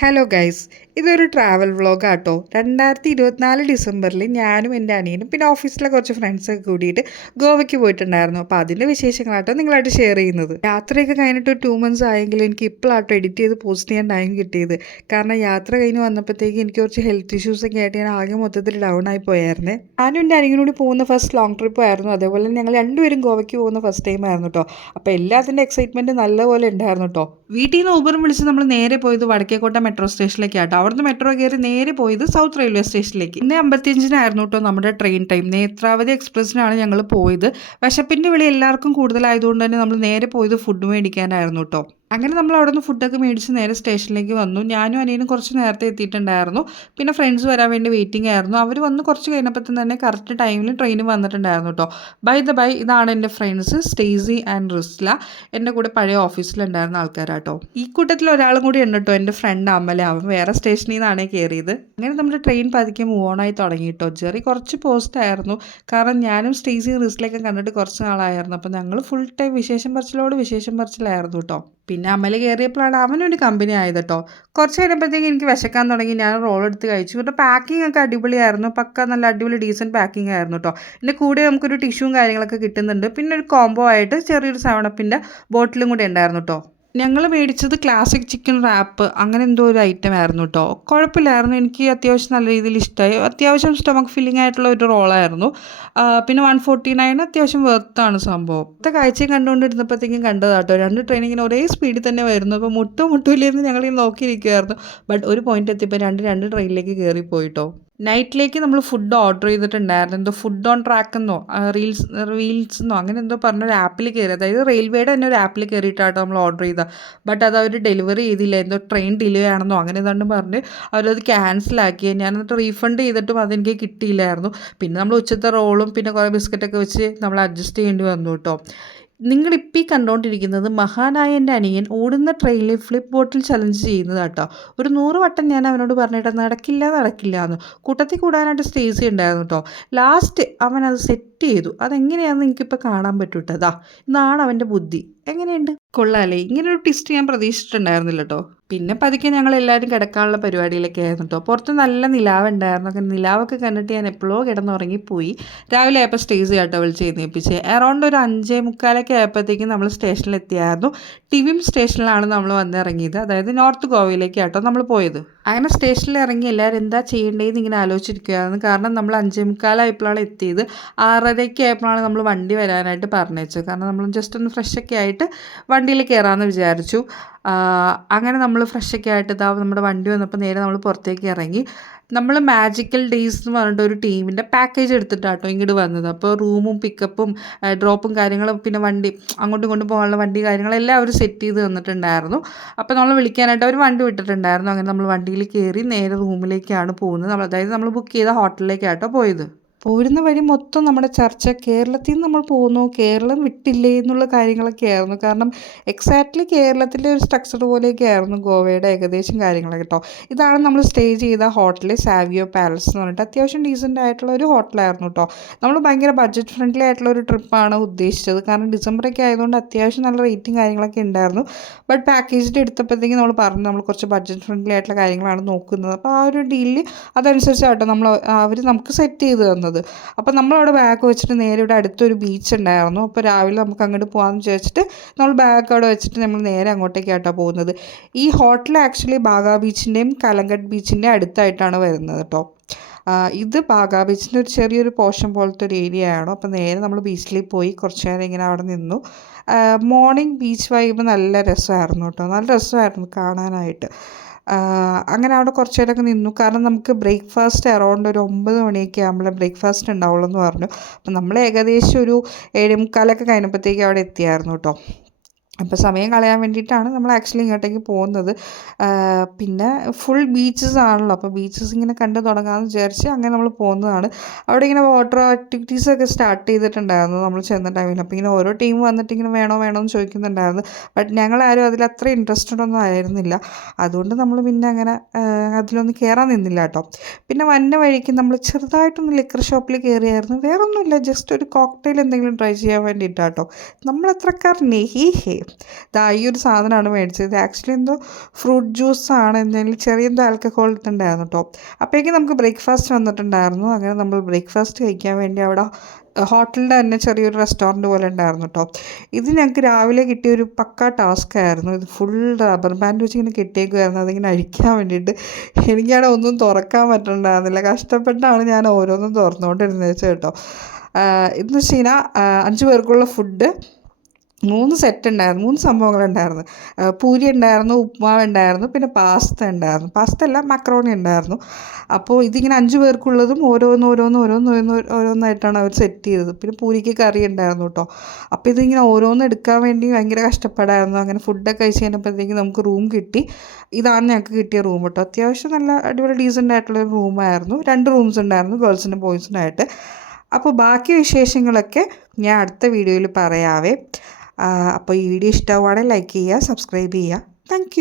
Hello guys ഇതൊരു travel vlog ആട്ടോ. രണ്ടായിരത്തി ഇരുപത്തിനാല് ഡിസംബറിൽ ഞാനും എന്റെ അനിയനും പിന്നെ ഓഫീസിലെ കുറച്ച് ഫ്രണ്ട്സൊക്കെ കൂടിയിട്ട് ഗോവയ്ക്ക് പോയിട്ടുണ്ടായിരുന്നു. അപ്പോൾ അതിന്റെ വിശേഷങ്ങളാട്ടോ നിങ്ങളായിട്ട് ഷെയർ ചെയ്യുന്നത്. യാത്രയൊക്കെ കഴിഞ്ഞിട്ട് ടു മന്ത്സ് ആയെങ്കിലും എനിക്ക് ഇപ്പോഴാട്ടോ എഡിറ്റ് ചെയ്ത് പോസ്റ്റ് ചെയ്യാൻ ടൈം കിട്ടിയത്. കാരണം യാത്ര കഴിഞ്ഞ് വന്നപ്പോഴത്തേക്ക് എനിക്ക് കുറച്ച് ഹെൽത്ത് ഇഷ്യൂസൊക്കെ ആയിട്ട് ഞാൻ ആകെ മൊത്തത്തിൽ ഡൗൺ ആയി പോയായിരുന്നു. ഞാനും എന്റെ അനിയനും കൂടി പോകുന്ന ഫസ്റ്റ് ലോങ് ട്രിപ്പ് ആയിരുന്നു. അതേപോലെ ഞങ്ങൾ രണ്ടുപേരും ഗോവയ്ക്ക് പോകുന്ന ഫസ്റ്റ് ടൈം ആയിരുന്നു കേട്ടോ അപ്പോൾ എല്ലാത്തിന്റെ എക്സൈറ്റ്മെന്റ് നല്ലപോലെ ഉണ്ടായിരുന്നു കേട്ടോ വീട്ടിൽ നിന്ന് ഊബറും വിളിച്ച് നമ്മൾ നേരെ പോയത് വടക്കേക്കോട്ട മെട്രോ സ്റ്റേഷനിലേക്ക് ആട്ടോ അവിടുന്ന് മെട്രോ കയറി നേരെ പോയത് സൗത്ത് റെയിൽവേ സ്റ്റേഷനിലേക്ക് ഇന്ന് അമ്പത്തിയഞ്ചിനായിരുന്നു കേട്ടോ നമ്മുടെ ട്രെയിൻ ടൈം നേത്രാവതി എക്സ്പ്രസ്സിനാണ് ഞങ്ങൾ പോയത്. വിശപ്പിന്റെ വിളി എല്ലാവർക്കും കൂടുതലായതുകൊണ്ട് തന്നെ നമ്മൾ നേരെ പോയത് ഫുഡ് മേടിക്കാനായിരുന്നു കേട്ടോ അങ്ങനെ നമ്മൾ അവിടെ നിന്ന് ഫുഡൊക്കെ മേടിച്ച് നേരെ സ്റ്റേഷനിലേക്ക് വന്നു. ഞാനും അനിയനും കുറച്ച് നേരത്തെ എത്തിയിട്ടുണ്ടായിരുന്നു. പിന്നെ ഫ്രണ്ട്സ് വരാൻ വേണ്ടി വെയിറ്റിംഗ് ആയിരുന്നു. അവർ വന്ന് കുറച്ച് കഴിഞ്ഞപ്പോൾ തന്നെ കറക്റ്റ് ടൈമിൽ ട്രെയിൻ വന്നിട്ടുണ്ടായിരുന്നു കേട്ടോ ബൈ ദ ബൈ ഇതാണ് എന്റെ ഫ്രണ്ട്സ് സ്റ്റേസി ആൻഡ് റിസ്ല എന്റെ കൂടെ പഴയ ഓഫീസിലുണ്ടായിരുന്ന ആൾക്കാരാട്ടോ. ഈ കൂട്ടത്തിൽ ഒരാളും കൂടി ഉണ്ട് കേട്ടോ എന്റെ ഫ്രണ്ട് അമല. അവൻ വേറെ സ്റ്റേഷനിൽ നിന്നാണ് കയറിയത് അങ്ങനെ നമ്മൾ ട്രെയിൻ പതുക്കെ മൂവ് ഓൺ ആയി തുടങ്ങി കേട്ടോ ജെറി കുറച്ച് പോസ്റ്റ് ആയിരുന്നു. കാരണം ഞാനും സ്റ്റേസിയും റിസ്ലയൊക്കെ കണ്ടിട്ട് കുറച്ച് നാളായിരുന്നു. അപ്പോൾ ഞങ്ങൾ ഫുൾ ടൈം വിശേഷം പറച്ചിലോട് വിശേഷം പറച്ചിലായിരുന്നു കേട്ടോ പിന്നെ അമല കയറിയപ്പോഴാണ് അവനൊരു കമ്പനി ആയത് കേട്ടോ കുറച്ച് കഴിഞ്ഞപ്പോഴത്തേക്ക് എനിക്ക് വിശക്കാൻ തുടങ്ങി. ഞാൻ റോൾ എടുത്ത് കഴിച്ചു. ഇവരുടെ പാക്കിംഗ് ഒക്കെ അടിപൊളിയായിരുന്നു. പക്ക നല്ല അടിപൊളി ഡീസന്റ് പാക്കിംഗ് ആയിരുന്നു കേട്ടോ ഇതിന്റെ കൂടെ നമുക്കൊരു ടിഷ്യൂവും കാര്യങ്ങളൊക്കെ കിട്ടുന്നുണ്ട്. പിന്നെ ഒരു കോംബോ ആയിട്ട് ചെറിയൊരു സെവണപ്പിന്റെ ബോട്ടിലും കൂടി ഉണ്ടായിരുന്നു കേട്ടോ ഞങ്ങൾ മേടിച്ചത് ക്ലാസിക് ചിക്കൻ റാപ്പ് അങ്ങനെ എന്തോ ഒരു ഐറ്റം ആയിരുന്നു കേട്ടോ കുഴപ്പമില്ലായിരുന്നു എനിക്ക് അത്യാവശ്യം നല്ല രീതിയിൽ ഇഷ്ടമായി അത്യാവശ്യം സ്റ്റൊമക്ക് ഫില്ലിംഗ് ആയിട്ടുള്ള ഒരു റോളായിരുന്നു പിന്നെ വൺ ഫോർട്ടി നയൻ അത്യാവശ്യം വെർത്താണ് സംഭവം. ഇത്തെ കാഴ്ചയും കണ്ടുകൊണ്ടിരുന്നപ്പോഴത്തേക്കും കണ്ടതാട്ടോ രണ്ട് ട്രെയിനിങ്ങിന് ഒരേ സ്പീഡിൽ തന്നെ വരുന്നു. അപ്പോൾ മുട്ടും മുട്ടില്ലായിരുന്നു ഞങ്ങളിങ്ങനെ നോക്കിയിരിക്കുമായിരുന്നു ബട്ട് ഒരു പോയിന്റ് എത്തിയപ്പോൾ രണ്ട് രണ്ട് ട്രെയിനിലേക്ക് കയറി പോയിട്ടോ നൈറ്റിലേക്ക് നമ്മൾ ഫുഡ് ഓർഡർ ചെയ്തിട്ടുണ്ടായിരുന്നു. എന്തോ ഫുഡ് ഓൺ ട്രാക്ക് എന്നോ റീൽസ് റീൽസ് എന്നോ അങ്ങനെ എന്തോ പറഞ്ഞൊരു ആപ്പിൽ കയറി അതായത് റെയിൽവേയുടെ തന്നെ ഒരു ആപ്പിൽ കയറിയിട്ടാണ് നമ്മൾ ഓർഡർ ചെയ്തത്. ബട്ട് അത് അവർ ഡെലിവറി ചെയ്തില്ല. എന്തോ ട്രെയിൻ ഡിലേ ആണെന്നോ അങ്ങനെ ഏതാണ്ട് പറഞ്ഞ് അവരത് ക്യാൻസലാക്കി ഞാൻ എന്നിട്ട് റീഫണ്ട് ചെയ്തിട്ടും അതെനിക്ക് കിട്ടിയില്ലായിരുന്നു. പിന്നെ നമ്മൾ ഉച്ചത്തെ റോളും പിന്നെ കുറേ ബിസ്ക്കറ്റൊക്കെ വെച്ച് നമ്മൾ അഡ്ജസ്റ്റ് ചെയ്യേണ്ടി വന്നു കേട്ടോ നിങ്ങളിപ്പോൾ ഈ കണ്ടുകൊണ്ടിരിക്കുന്നത് മഹാനായ എന്റെ അനിയൻ ഓടുന്ന ട്രെയിനിൽ ഫ്ലിപ്പ് ബോട്ടിൽ ചലഞ്ച് ചെയ്യുന്നതാട്ടോ. ഒരു നൂറ് വട്ടം ഞാൻ അവനോട് പറഞ്ഞിട്ട് നടക്കില്ല നടക്കില്ല എന്ന്. കൂട്ടത്തിൽ കൂടാനായിട്ട് സ്റ്റേജ് ഉണ്ടായിരുന്നു കേട്ടോ ലാസ്റ്റ് അവൻ അത് സെറ്റ് ചെയ്തു. അതെങ്ങനെയാണെന്ന് എനിക്കിപ്പോൾ കാണാൻ പറ്റൂട്ടോ അതാ ഇതാണ് അവന്റെ ബുദ്ധി. എങ്ങനെയുണ്ട്? കൊള്ളാലേ. ഇങ്ങനൊരു ട്വിസ്റ്റ് ഞാൻ പ്രതീക്ഷിച്ചിട്ടുണ്ടായിരുന്നില്ല കേട്ടോ പിന്നെ പതുക്കെ ഞങ്ങൾ എല്ലാവരും കിടക്കാനുള്ള പരിപാടിയിലൊക്കെ ആയിരുന്നു കേട്ടോ പുറത്ത് നല്ല നിലാവ് ഉണ്ടായിരുന്നു അങ്ങനെ നിലാവൊക്കെ കണ്ടിട്ട് ഞാൻ എപ്പോഴോ കിടന്നുറങ്ങിപ്പോയി. രാവിലെ ആയപ്പോൾ സ്റ്റേജ് കേട്ടോ വിളിച്ച് എഴുന്നേപ്പിച്ച് അറൗണ്ട് ഒരു അഞ്ചേ മുക്കാലൊക്കെ ആയപ്പോഴത്തേക്കും നമ്മൾ സ്റ്റേഷനിൽ എത്തിയായിരുന്നു ടിവിം സ്റ്റേഷനിലാണ് നമ്മൾ വന്നിറങ്ങിയത്. അതായത് നോർത്ത് ഗോവയിലേക്ക് കേട്ടോ നമ്മൾ പോയത്. അങ്ങനെ സ്റ്റേഷനിൽ ഇറങ്ങി എല്ലാവരും എന്താ ചെയ്യേണ്ടതെന്ന് ഇങ്ങനെ ആലോചിച്ചിരിക്കുകയായിരുന്നു. കാരണം നമ്മൾ അഞ്ചേ മുക്കാലായപ്പോഴാണ് എത്തിയത്. ആറരയ്ക്ക് ആയപ്പോഴാണ് നമ്മൾ വണ്ടി വരാനായിട്ട് പറഞ്ഞേച്ചത്. കാരണം നമ്മൾ ജസ്റ്റ് ഒന്ന് ഫ്രഷൊക്കെ ആയിട്ട് വണ്ടിയിൽ കയറാമെന്ന് വിചാരിച്ചു. അങ്ങനെ നമ്മൾ ഫ്രഷൊക്കെ ആയിട്ട് ഇതാ നമ്മുടെ വണ്ടി വന്നപ്പോൾ നേരെ നമ്മൾ പുറത്തേക്ക് ഇറങ്ങി. നമ്മൾ മാജിക്കൽ ഡേയ്സ് എന്ന് പറഞ്ഞിട്ട് ഒരു ടീമിന്റെ പാക്കേജ് എടുത്തിട്ടാട്ടോ ഇങ്ങോട്ട് വന്നത്. അപ്പോൾ റൂമും പിക്കപ്പും ഡ്രോപ്പും കാര്യങ്ങളും പിന്നെ വണ്ടി അങ്ങോട്ടും ഇങ്ങോട്ടും പോകാനുള്ള വണ്ടി കാര്യങ്ങളെല്ലാം അവർ സെറ്റ് ചെയ്ത് തന്നിട്ടുണ്ടായിരുന്നു. അപ്പോൾ നമ്മൾ വിളിക്കാനായിട്ട് അവർ വണ്ടി വിട്ടിട്ടുണ്ടായിരുന്നു. അങ്ങനെ നമ്മൾ വണ്ടിയിൽ കയറി നേരെ റൂമിലേക്കാണ് പോകുന്നത്. നമ്മൾ അതായത് നമ്മൾ ബുക്ക് ചെയ്ത ഹോട്ടലിലേക്കാട്ടോ പോയത്. പോരുന്ന വഴി മൊത്തം നമ്മുടെ ചർച്ച കേരളത്തിൽ നിന്ന് നമ്മൾ പോകുന്നു. കേരളം വിട്ടില്ലേ എന്നുള്ള കാര്യങ്ങളൊക്കെ ആയിരുന്നു. കാരണം എക്സാക്ട്ലി കേരളത്തിലെ ഒരു സ്ട്രക്ചർ പോലെയൊക്കെ ആയിരുന്നു ഗോവയുടെ ഏകദേശം കാര്യങ്ങളൊക്കെ കേട്ടോ. ഇതാണ് നമ്മൾ സ്റ്റേ ചെയ്ത ഹോട്ടൽ സാവിയോ പാലസ് എന്ന് പറഞ്ഞിട്ട് അത്യാവശ്യം ഡീസന്റ് ആയിട്ടുള്ള ഒരു ഹോട്ടലായിരുന്നു കേട്ടോ. നമ്മൾ ഭയങ്കര ബഡ്ജറ്റ് ഫ്രണ്ട്ലി ആയിട്ടുള്ള ഒരു ട്രിപ്പാണ് ഉദ്ദേശിച്ചത്. കാരണം ഡിസംബറൊക്കെ ആയതുകൊണ്ട് അത്യാവശ്യം നല്ല റേറ്റും കാര്യങ്ങളൊക്കെ ഉണ്ടായിരുന്നു. ബട്ട് പാക്കേജിന്റെ എടുത്തപ്പോഴത്തേക്കും നമ്മൾ പറഞ്ഞു നമ്മൾ കുറച്ച് ബഡ്ജറ്റ് ഫ്രണ്ട്ലി ആയിട്ടുള്ള കാര്യങ്ങളാണ് നോക്കുന്നത്. അപ്പോൾ ആ ഒരു ഡീലിൽ അതനുസരിച്ചാട്ടോ നമ്മൾ അവർ നമുക്ക് സെറ്റ് ചെയ്ത് തന്നത്. പോകുന്നത് അപ്പോൾ നമ്മളവിടെ ബാഗ് വെച്ചിട്ട് നേരെ ഇവിടെ അടുത്തൊരു ബീച്ച് ഉണ്ടായിരുന്നു. അപ്പോൾ രാവിലെ നമുക്ക് അങ്ങോട്ട് പോകാമെന്ന് വിചാരിച്ചിട്ട് നമ്മൾ ബാഗ് അവിടെ വെച്ചിട്ട് നമ്മൾ നേരെ അങ്ങോട്ടേക്കാട്ടോ പോകുന്നത്. ഈ ഹോട്ടൽ ആക്ച്വലി ബാഗാ ബീച്ചിന്റെയും കലങ്കട്ട് ബീച്ചിന്റെയും അടുത്തായിട്ടാണ് വരുന്നത് കേട്ടോ ഇത് ബാഗാ ബീച്ചിന്റെ ഒരു ചെറിയൊരു പോർഷൻ പോലത്തെ ഒരു ഏരിയ ആണ്. അപ്പോൾ നേരെ നമ്മൾ ബീച്ചിൽ പോയി കുറച്ച് നേരം ഇങ്ങനെ അവിടെ നിന്നു. മോർണിംഗ് ബീച്ച് വൈബ് നല്ല രസമായിരുന്നു കേട്ടോ നല്ല രസമായിരുന്നു കാണാനായിട്ട്. അങ്ങനെ അവിടെ കുറച്ച് നേരമൊക്കെ നിന്നു. കാരണം നമുക്ക് ബ്രേക്ക്ഫാസ്റ്റ് അറൗണ്ട് ഒരു ഒമ്പത് മണിയൊക്കെ ആകുമ്പോൾ ബ്രേക്ക്ഫാസ്റ്റ് ഉണ്ടാവുള്ളൂ എന്ന് പറഞ്ഞു. അപ്പം നമ്മൾ ഏകദേശം ഒരു ഏഴ് മുക്കാലൊക്കെ കഴിഞ്ഞപ്പോഴത്തേക്ക് അവിടെ എത്തിയായിരുന്നു കേട്ടോ. അപ്പോൾ സമയം കളയാൻ വേണ്ടിയിട്ടാണ് നമ്മൾ ആക്ച്വലി ഇങ്ങോട്ടേക്ക് പോകുന്നത്. പിന്നെ ഫുൾ ബീച്ചസ് ആണല്ലോ. അപ്പോൾ ബീച്ചസ് ഇങ്ങനെ കണ്ടു തുടങ്ങാമെന്ന് വിചാരിച്ച് അങ്ങനെ നമ്മൾ പോകുന്നതാണ്. അവിടെ ഇങ്ങനെ വാട്ടർ ആക്ടിവിറ്റീസ് ഒക്കെ സ്റ്റാർട്ട് ചെയ്തിട്ടുണ്ടായിരുന്നു നമ്മൾ ചെന്ന ടൈമിൽ അപ്പോൾ ഇങ്ങനെ ഓരോ ടീം വന്നിട്ട് ഇങ്ങനെ വേണോ വേണോ എന്ന് ചോദിക്കുന്നുണ്ടായിരുന്നു. ബട്ട് ഞങ്ങളാരും അതിൽ അത്ര ഇൻട്രസ്റ്റഡ് ഒന്നും ആയിരുന്നില്ല. അതുകൊണ്ട് നമ്മൾ പിന്നെ അങ്ങനെ അതിലൊന്നും കയറാൻ നിന്നില്ല കേട്ടോ. പിന്നെ വന്ന വഴിക്ക് നമ്മൾ ചെറുതായിട്ടൊന്ന് ലിക്കർ ഷോപ്പിൽ കയറിയായിരുന്നു വേറൊന്നുമില്ല. ജസ്റ്റ് ഒരു കോക്ടെയിൽ എന്തെങ്കിലും ട്രൈ ചെയ്യാൻ വേണ്ടിയിട്ടാട്ടോ. നമ്മൾ അത്രക്കാർ നെഹി ഹേ. ഇതാ ഈ ഒരു സാധനമാണ് മേടിച്ചത്. ഇത് ആക്ച്വലി എന്തോ ഫ്രൂട്ട് ജ്യൂസാണ് എന്തെങ്കിലും ചെറിയ എന്തോ ആൽക്കഹോൾ ഇട്ടുണ്ടായിരുന്നു കേട്ടോ അപ്പോഴേക്കും നമുക്ക് ബ്രേക്ക്ഫാസ്റ്റ് വന്നിട്ടുണ്ടായിരുന്നു. അങ്ങനെ നമ്മൾ ബ്രേക്ക്ഫാസ്റ്റ് കഴിക്കാൻ വേണ്ടി അവിടെ ഹോട്ടലിന്റെ തന്നെ ചെറിയൊരു റെസ്റ്റോറന്റ് പോലെ ഉണ്ടായിരുന്നു കേട്ടോ ഇത് ഞങ്ങൾക്ക് രാവിലെ കിട്ടിയ ഒരു പക്ക ടാസ്ക് ആയിരുന്നു. ഇത് ഫുൾ റബ്ബർ ബാൻഡ് വെച്ച് ഇങ്ങനെ കെട്ടിയേക്കുമായിരുന്നു അതിങ്ങനെ അഴിക്കാൻ വേണ്ടിയിട്ട് എനിക്കവിടെ ഒന്നും തുറക്കാൻ പറ്റുന്നുണ്ടായിരുന്നില്ല കഷ്ടപ്പെട്ടാണ് ഞാൻ ഓരോന്നും തുറന്നുകൊണ്ടിരുന്നത് കേട്ടോ. ഇതെന്ന് വെച്ച് കഴിഞ്ഞാൽ അഞ്ച് പേർക്കുള്ള ഫുഡ് മൂന്ന് സെറ്റ് ഉണ്ടായിരുന്നു മൂന്ന് സംഭവങ്ങളുണ്ടായിരുന്നു പൂരി ഉണ്ടായിരുന്നു ഉപ്മാവ് ഉണ്ടായിരുന്നു പിന്നെ പാസ്ത ഉണ്ടായിരുന്നു. പാസ്ത അല്ല മക്രോണി ഉണ്ടായിരുന്നു. അപ്പോൾ ഇതിങ്ങനെ അഞ്ച് പേർക്കുള്ളതും ഓരോന്ന് ഓരോന്ന് ഓരോന്ന് ഓരോന്ന് ഓരോന്നായിട്ടാണ് അവർ സെറ്റ് ചെയ്തത്. പിന്നെ പൂരിക്ക് കറി ഉണ്ടായിരുന്നു കേട്ടോ അപ്പോൾ ഇതിങ്ങനെ ഓരോന്ന് എടുക്കാൻ വേണ്ടി ഭയങ്കര കഷ്ടപ്പാടായിരുന്നു. അങ്ങനെ ഫുഡൊക്കെ കഴിച്ച് കഴിഞ്ഞപ്പോഴത്തേക്ക് നമുക്ക് റൂം കിട്ടി. ഇതാണ് ഞങ്ങൾക്ക് കിട്ടിയ റൂം കേട്ടോ അത്യാവശ്യം നല്ല അടിപൊളി ഡീസന്റ് ആയിട്ടുള്ള റൂമായിരുന്നു രണ്ട് റൂംസ് ഉണ്ടായിരുന്നു ഗേൾസിനും ബോയ്സിനായിട്ട് അപ്പോൾ ബാക്കി വിശേഷങ്ങളൊക്കെ ഞാൻ അടുത്ത വീഡിയോയിൽ പറയാവേ. അപ്പോൾ ഈ വീഡിയോ ഇഷ്ടമാവുകയാണെങ്കിൽ ലൈക്ക് ചെയ്യുക സബ്സ്ക്രൈബ് ചെയ്യുക. താങ്ക്